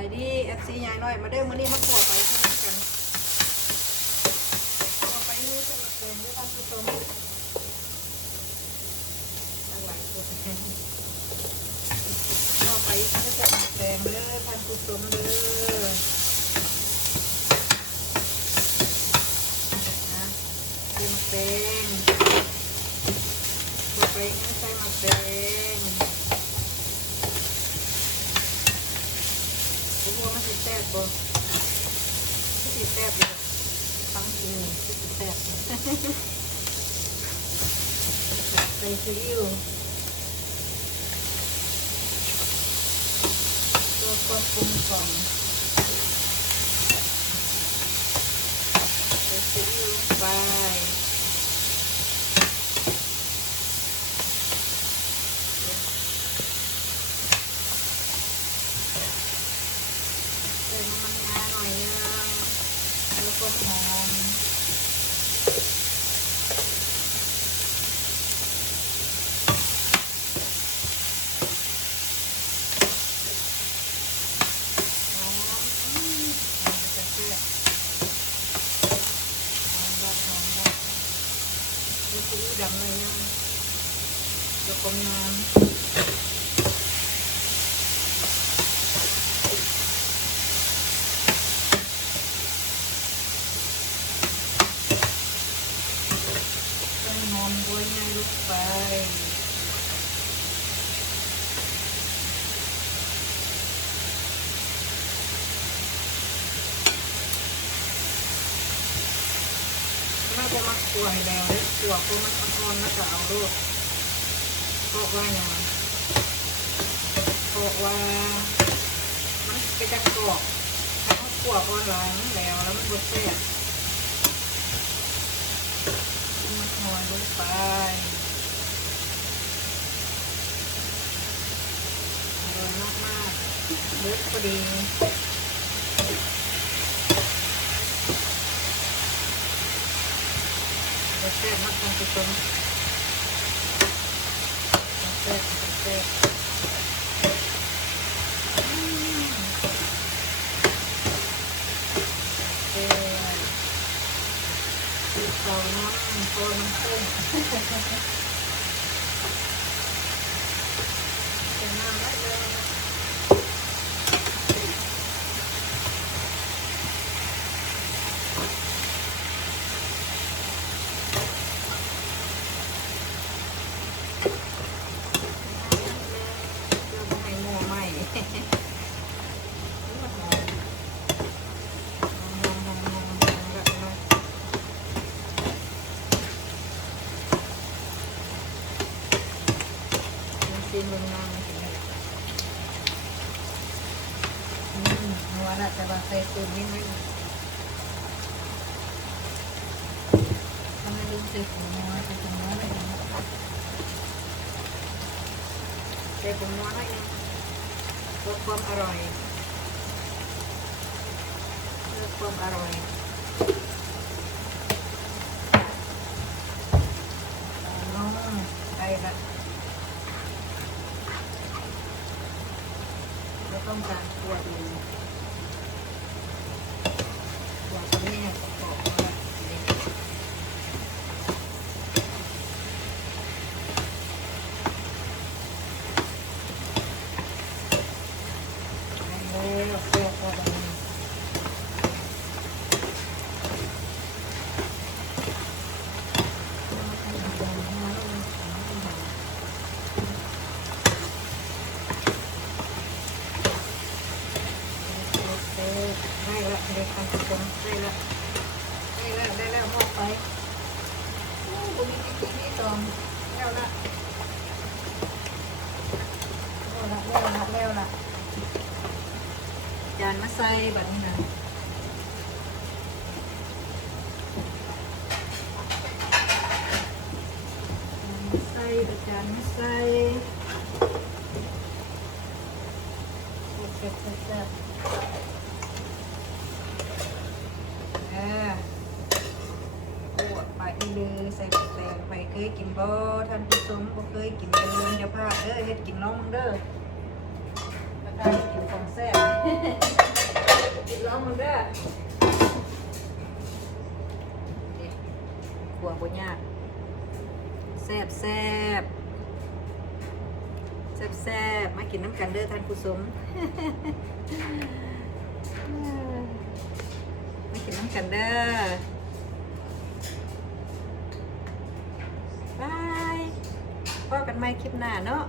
ายดีFC ยายน้อยมาเด้อมื้อนี้มาขั่วไปที่นี่กันขั่วไปรู้สมัครแดงด้วยท่านผู้ชมตั้งหลายคนขั่วไปรู้สมัครแดงเด้อท่านผู้ชมเด้อนะใส่หมักแดงขั่วไปใส่หมักแดงพวกมันสิแซ่บบ่สิแซ่บเลยฟังทีหนึ่งสิแซ่บใส่ซีอิ๊วตัวกดกลมกล่อมใส่ซีอิ๊วไปก็หอมจะเชื่อหอมแบบมีซีอิ๊วดำเลยยังจะกลมน้ำหอมบัวง่ายลูกไปน่าจะมักกล้วยแล้วเลยกล้วยก็มันอ่อนๆน่าจะเอาลูกเพราะว่าอย่างเพราะว่ามันเป็นตะกรอบถ้าเขากล้วยอ่อนหลังแล้วมันบดแซ่บมันหอยลงไปอร่อยมากๆเลือดพอดีรสแซ่บมากท่านผู้ชมรสแซ่บแซ่บเต่าน้ำโตน้ำข้นเป็นน้ำได้เลยเดี๋ยวให้หม้อไหม้ซีนบนน้ำถึงเลยนัวน่ะแต่ว่าใส่ตูนนิดนึงทำให้ลืมใส่ผงนัวใส่ผงนัวเลยใส่ผงนัวให้ลดความอร่อยลดความอร่อยน้องไปละต้องการตัวดีตัวนี้เนี่ยประกอบว่าแล้วเสียตัวนี้ได้แล้วได้ทำตรงได้แล้วได้แล้วหมดไปกูมีที่นี่ตรงแล้วละแล้วละจานมาใส่แบบนี้นะใส่จานมาใส่แซ่บปวดไปเลยใส่แตงไปเคยกินบ่ท่านผู้ชมบ่เคยกินเลยอย่าพลาดเด้อเฮ็ดกินน้องเด้อแล้วก็กินของแซ่บ องมันเด้อขัวบ่ยากแซ่บแซ่บแซ่บแซ่บมากินน้ำกันเด้อท่านผู้ชม มากินน้ำกันเด้อบายพบกันใหม่คลิปหน้าเนาะ